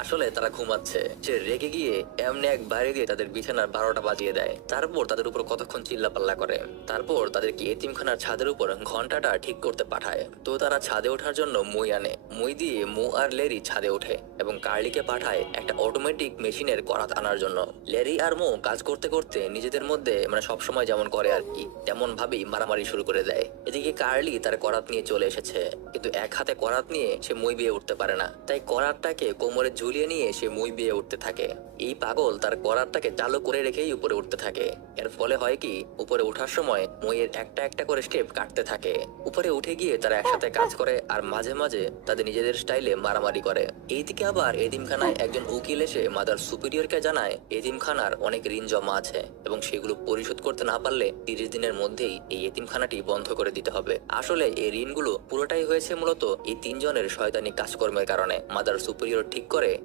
আসলে তারা ঘুমাচ্ছে। সে রেগে গিয়ে এমনি এক বাড়ি দিয়ে তাদের বিছানার 12টা বাজিয়ে দেয়। তারপর তাদের উপর কতক্ষণ চিল্লাপাল্লা করে। তারপর তাদেরকে এতিমখানার ছাদের উপর ঘন্টাটা ঠিক করতে পাঠায়। তো তারা ছাদে ওঠার জন্য মই আনে। মই দিয়ে মু আর লেরি ছাদে ওঠে এবং কার্লিকে পাঠায় একটা অটোমেটিক মেশিনের করাত আনার জন্য। লেরি আর মু কাজ করতে করতে নিজেদের মধ্যে সবসময় যেমন করে আর কি তেমন ভাবেই মারামারি শুরু করে দেয়। এদিকে কার্লি তার করাত নিয়ে চলে এসেছে, কিন্তু এক হাতে করাত নিয়ে সে মই বিয়ে উঠতে পারে না। তাই করাতটাকে কোমরে ঝুলিয়ে নিয়ে সে মই বিয়ে উঠতে থাকে। এই পাগল তার করাতটাকে চালু করে রেখেই উপরে উঠতে থাকে। এর ফলে হয় কি, উপরে ওঠার সময় মইয়ের একটা একটা করে স্টেপ কাটতে থাকে। উপরে উঠে গিয়ে তারা একসাথে কাজ করে আর মাঝে মাঝে তাদের নিজেদের স্টাইলে মারামারি করে। এইদিকে আবার এতিমখানায় একজন উকিল এসে মাদার সুপিরিয়রকে জানায় এতিমখানার অনেক ঋণ জমা আছে এবং সেগুলো পরিশোধ করতে না পারলে 30 দিনের মধ্যেই এই এতিমখানাটি বন্ধ করে দিতে হবে। আসলে এই ঋণগুলো পুরোটাই হয়েছে মূলত এই তিনজনের শয়তানি কাজকর্মের কারণে। মাদার সুপিরিয়র ঠিক করে